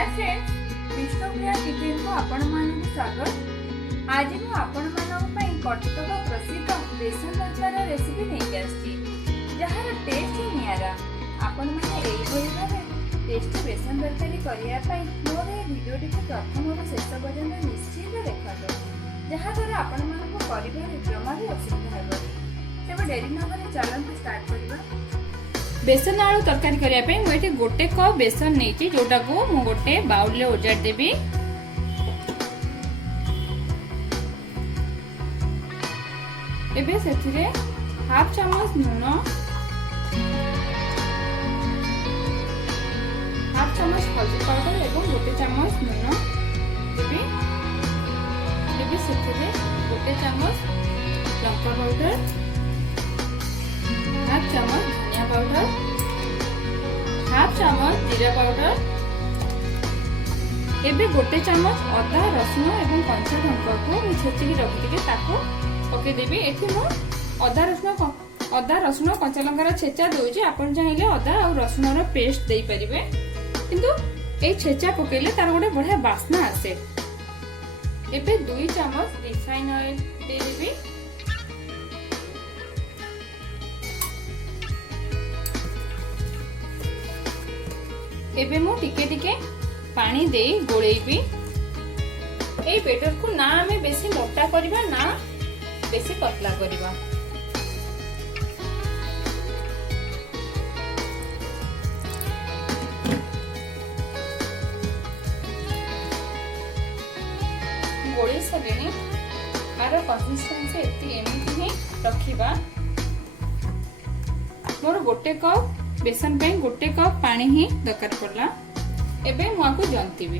Hi friends, Vishnupriya kitchen को आपण मानक स्वागत। आज मु आपण मानक पई कटक प्रसिद्ध बेसन तड़कार रेसिपी नहीं आछि, जहार टेस्ट नियारा। आपण माने एई भली भाबे टेस्टी बेसन तड़कारी करिया पई मोर ए वीडियो टी प्रथम ରୁ शेष पर्यंत निश्चित देखतो, जहा द्वारा आपण मानक परिवार जमा भी असुविधा हेबो। तेबे डेरी न करे चलंत स्टार्ट करबा। बेसन आलू तरकारी करिया पे मु एठी गोटे कप बेसन नेची, जोटा को मु गोटे बाउल ले ओजाड़ देबी। एबे सेथिरे हाफ चम्मच नून, हाफ चम्मच हल्दी पाउडर एवं गोटे चम्मच नून देबी। एबे सेथिरे गोटे चम्मच लंका पाउडर, हाफ चम्मच धनिया पाउडर, हाफ चम्मच जीरा पाउडर, एबे गोटे चम्मच अदा रसुण एवं कंचा लंका को मु छेचिकी रखिथिबी ताको पके देबी। एथि मु अदा रसुण कंचा लंकार छेचा दोउची। आपण चाहिले अदा और रसुण रो पेस्ट देई परिबे, किंतु ए छेचा पकेले तार गोटे बढ़िया बास्ना आसे। एबे 2 चम्मच रिफाइन ऑयल दे देबी। एबे मु टिके टिके पानी दे गोळेबी। ए बेटर को ना हमें बेसी मोटा करिबा ना बेसी पतला करिबा। गोळे सलेनी आरो कंसिस्टेंसी एती एमिति ही रखिबा। मोर गोटे कप बेसन पे गोटे कप पानी ही दरकार पड़ला। एबे मुआको जंतीबी।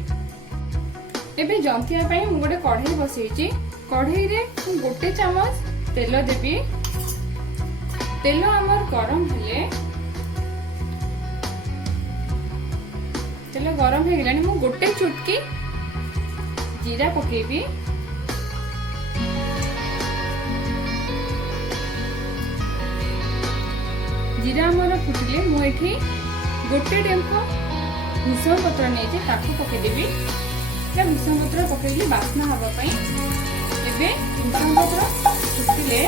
एबे जंतिया पे मु गोटे कढ़ाई बसैची। कढ़ाई रे गोटे चम्मच तेल देबी। तेल हमर गरम हेले, तेल गरम हे गेलानी मु गोटे चुटकी जीरा पकेबी। जीरा हमर फुटिले मु एठी गोटे टेम्पो भूसम पत्र नेजे ताकू पके देबी। या भूसम पत्र पकेली बास्ना हबा पई। एबे भूसम पत्र फुटिले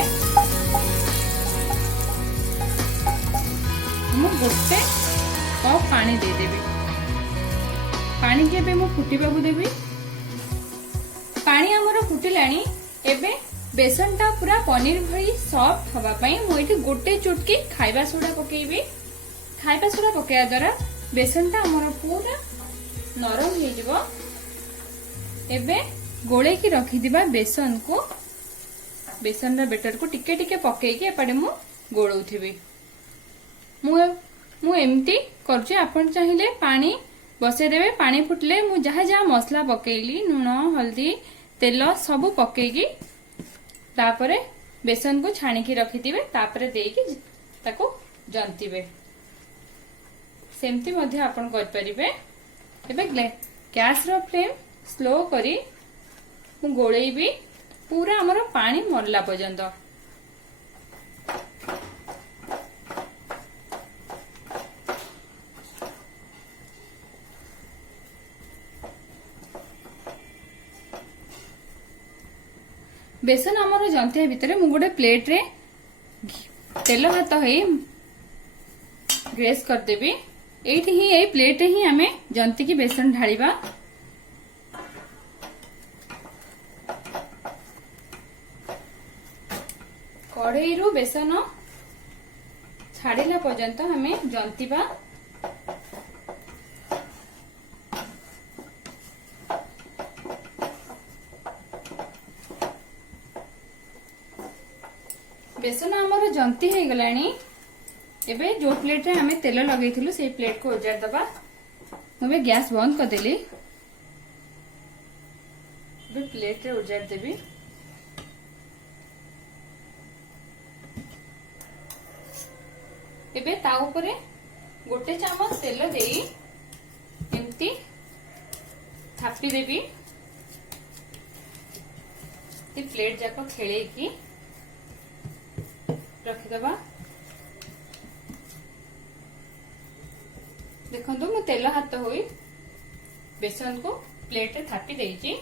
मु गोटे कप पानी दे देबी। पानी के बे मु फुटिबा को देबी। पानी हमर फुटिलानी। एबे बेसन टा पूरा पनीर भली सॉफ्ट हवा पई मु एठी गोटे चुटकी खाइबा सोडा पकेबी। खाइबा सोडा पकेया द्वारा बेसन टा हमर पूरा नरम हे जिवो। एबे गोळे की रखि दिबा बेसन को, बेसन रा बेटर को टिके टिके पके के एपडे मु गोळौथिबी। मु एम्ति करछि। आपण चाहिले पानी बसे देबे। पानी फुटले मु जहा जहा मसला पकेली, नून हल्दी तेल सब पकेगी तापरे बेसन को छाणी की रखिथिबे। तापरे देकी ताको जंतीबे। सेमती मध्ये आपण कर परिबे। एबे गैस रो फ्लेम स्लो करी मु गोळेबी पूरा हमर पानी मरला पर्यंत। बेसन हमर जंतिया भितरे मु गोटे प्लेट रे तेल हाथ है ग्रेस कर देबी। एठी ही ए प्लेट रे ही हमें जंती की बेसन ढाळीबा। कढ़ाई रु बेसन छाड़िला पर्यंत हमें जंतीबा। बेसन हमर जंती हे गलानी। एबे जो प्लेट रे हमें तेल लगैथिलु से प्लेट को ओजार दबा। मुबे गैस बंद कर देली। बे प्लेट रे ओजार देबी। एबे ता ऊपरे गोटे चम्मच तेल देई एम्ति थापी देबी। ए प्लेट जाको खेले की रखिदबा। देखो मु तेल हाथ होई बेसन को प्लेट रे थापी देइची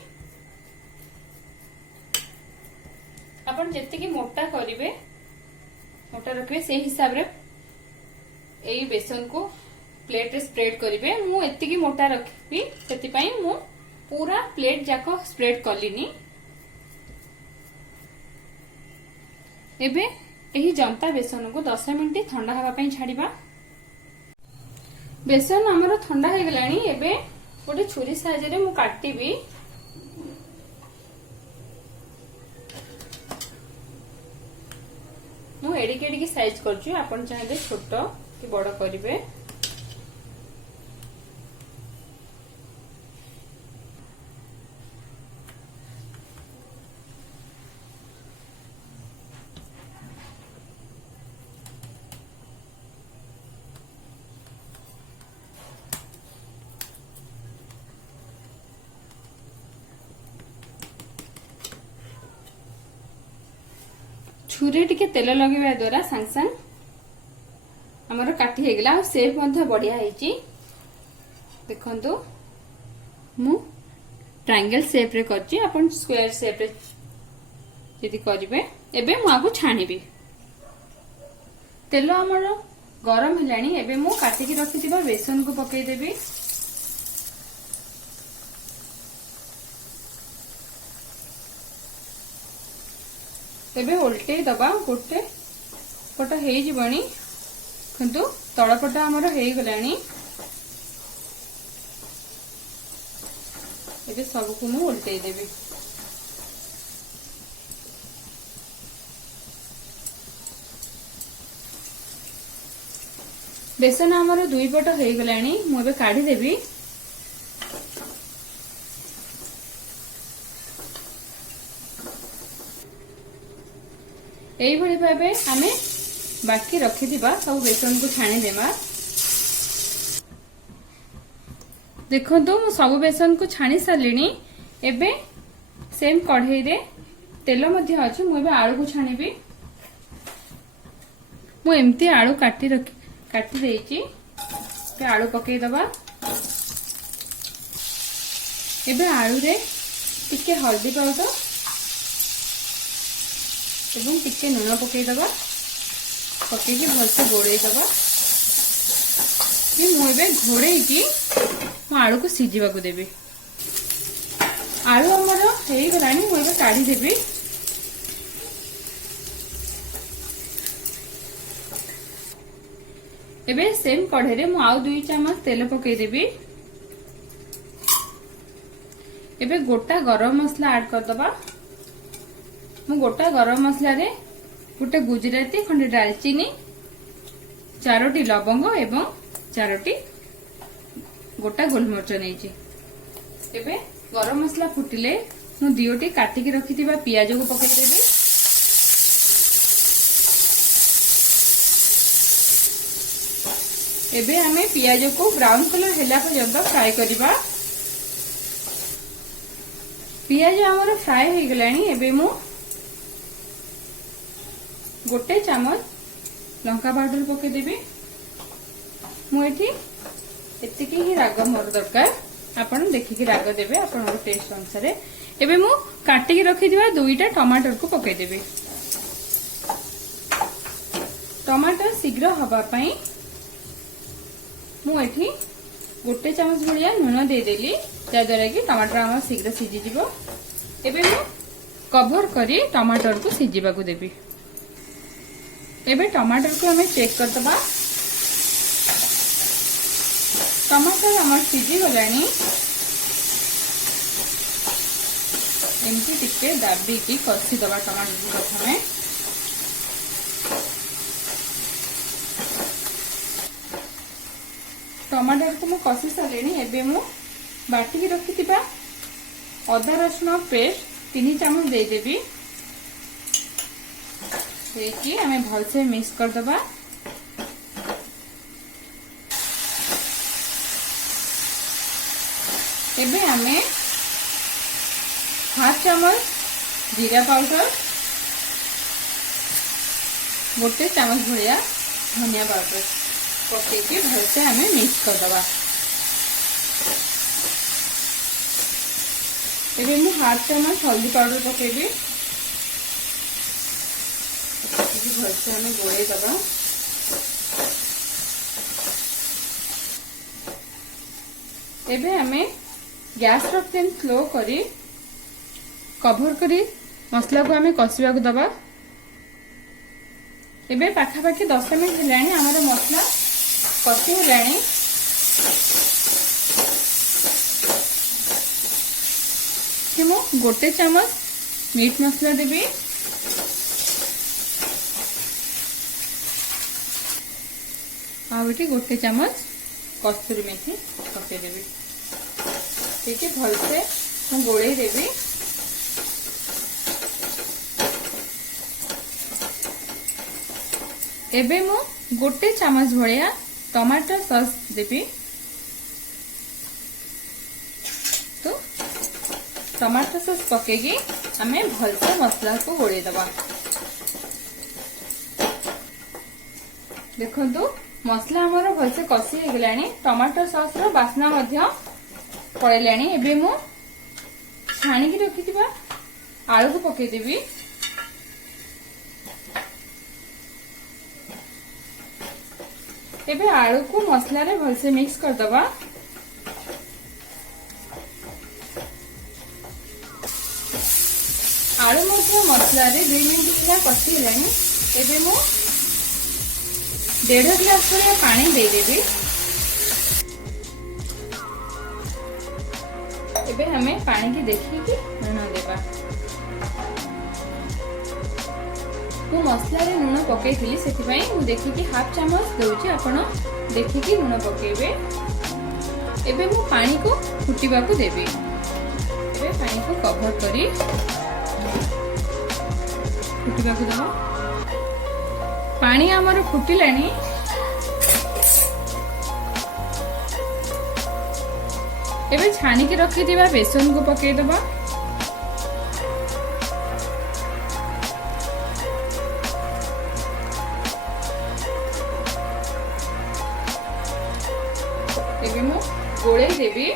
आपण जेतिकी मोटा करिवे मोटा रखिबे से हिसाब रे एई बेसन को प्लेट रे स्प्रेड करिवे। मु एतिकी मोटा रखिबी सेति पई मु पूरा प्लेट जाको स्प्रेड कलिनी। एबे एही जंता बेसन को 10 मिनिट ठंडा हवा पई छाड़ीबा। बेसन हमर ठंडा हो गलानी। एबे गोटे छुरी साहाय्य रे मु काटिबी। मु एडिके एडिके साइज करछु, आपण चाहे छोट कि बड़ करिवे। छुरी टिके तेल लगेवा द्वारा सांग सांग हमर काटी हे गेला। शेप मध्ये बढ़िया हेची। देखंतु मु ट्रायंगल शेप रे करची, आपण स्क्वायर शेप रे यदि करिवे। एबे मु आगु छाणीबी। तेल हमर गरम हेलानी। एबे मु काटी की रखिथिबा बेसन को पकेई देबी। तेबे उल्टे दबा। गोटे पट हेई जिवणी किंतु तळ पट हमर हेई गलानी। एबे सब को मु उल्टे देबी। बेसन हमर दुई पट हेई गलानी। मु एबे काढी देबी। एई भली भाबे आमे बाकी रखिदिबा सब बेसन को छाणी देमा। देखंतु मु सब बेसन को छाणी सारलिनी। एबे सेम कढ़ाई रे तेल मध्ये अछि। मु एबे आलू को छाणीबी। मु एम्ति आलू काटी देइची। ते आलू पकेई दबा। एबे आलू रे टिके हल्दी पाउडर एवं टिके लुण पकई दबा। पकई भलसे गोड़े दबा। मुझे घोड़े मु आलू को सीझा को देवी। आलू हमर हो गलानी। मुझे काढ़ी देवी। एबे सेम कढ़ाई रे मु आउ 2 चम्मच तेल पकई देवी। एबे गोटा गरम मसला ऐड कर दबा। मु गोटा गरम मसला रे गोटे गुजराती खंडे दालचीनी 4टी लवंग एवं 4टी गोटा गोलमरिच नेइची। एबे गरम मसला फुटिले मु 2टी काटी के रखिथिबा पियाज को पकई देबी। एबे हमें पियाज को ब्राउन कलर हेला पर्यंत फ्राई करिबा। पियाज हमर फ्राई हो गलानी। एबे मु गोटे चामच लंका पाउडर पके देबी। मु एठी एतिकी ही राग मोर दरकार। आपण देखिकी राग देबे आपण टेस्ट अनुसार। एबे मु काटी के रखि दिबा 2टा टमाटर को पके देबी। टमाटर शीघ्र हवा पई मु एठी गोटे चामच भलिया लूण दे देली, जा द्वारा कि टमाटर हम शीघ्र सिझी जिवो। एबे मु कवर करी टमाटर को सिझीबा को देबी। एबे टमाटर को हमें चेक कर दबा। टमाटर हमर सिझी गलानी। एमती टिके दाबी की कसी दबा टमाटर को प्रथमे। टमाटर को मु कसी सारेनी। एबे मु बाटी की रखिथिबा अदा रसुण पेस्ट 3 चामच दे देबी। देखिए हमें भलसे मिक्स कर दबा। एबे हमें हाफ चामच जीरा पाउडर, गोटे चामच भलिया धनिया पाउडर पकईकि भलसे हमें मिक्स कर दबा। ଏବେ ମୁଁ ହାଫ ଚାମଚ ହଳଦୀ ପାଉଡର ପକେଇବି। ଭଲସେ ଆମେ ଗୋଳେଇ ଦବା। ଏବେ ଆମେ ଗ୍ୟାस ର फ्लेम स्लो करी कभर करी मसला को आमे कसिबा को दबा। एबे पाखापाखी 10 मिनिट हेलाणी हमर मसला कसी हेलाणी। मु गोटे चामच मीट मसला देबी। गोटे चामच कस्तूरी मेथी पके देबी। ठीक है, भलसे मु गोळेई देबी। एबे मु गोटे चामच भलिया टमाटर सॉस देबी। तो टमाटर सॉस पकेगी हमें भलसे मसला को गोळेई दबा। देखंतु मसला हमर भलसे कसी हे गेलानी। टमाटर सॉस रो बासना मध्य पड़ेलानी। एबे मु छाणी की रखिथिबा आलू को पके देबी। एबे आलू को मसला रे भलसे मिक्स कर दबा। आलू मध्य मसला रे 2 मिनिट होला कसी हेलानी। एबे मु 1.5 गिलास भलिया पानी दे देबी। एबे हमें पानी की देखिकी लूण देबा। मु मसला रे लूण पकेइथिली सेति पई मु देखिकी हाफ चामच दउची। आपण देखिकी लूण पकेइबे। एबे मु पानी को फुटीबा को देबी। एबे पानी को कवर करी फुटीबा को दबा। पानी हमर फुटिलानी। एबे छानी के रखी दिबा बेसन को पके दबा। एबे मु गोळेई देबी।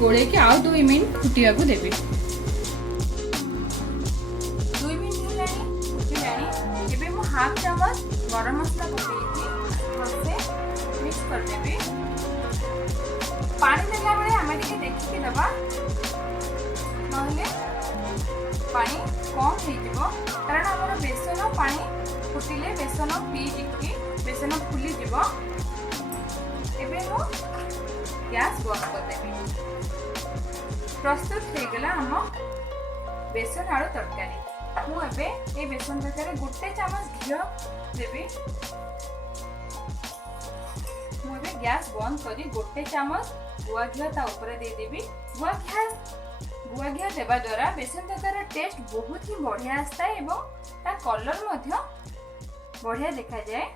गोळे के आउ 2 मिनिट फुटिया को देबी। 2 मिनिट हेलानी फुटिलानी। एबे मु हाफ चामच गरम मसला पकेइकी भलसे मिक्स कर देबी। पानी देला बेले हमें टिके देखिके दबा, नहले पानी कम हे जिवो। कारण हमर बेसन पानी फुटिले बेसन पीजिकी बेसन फुली जिवो। एबे मु गैस बंद कर देबी। प्रस्तुत हो गला हम बेसन आलू तरकारी। मु एबे ए बेसन तरकारी गोटे चामच घी देबी। मु एबे गैस बंद करी गोटे चामच गुआ घी ता ऊपर दे देबी। गुआ घी देबा द्वारा बेसन तरकारी टेस्ट बहुत ही बढ़िया आस्ता एवं ता कलर मध्य बढ़िया देखा जाए।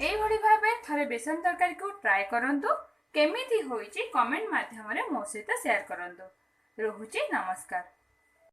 एई भली भाबे थरे बेसन तरकारी को ट्राई करंतु। केमिति होईची कमेंट माध्यम रे मो सहित शेयर करंतु। रहुची नमस्कार।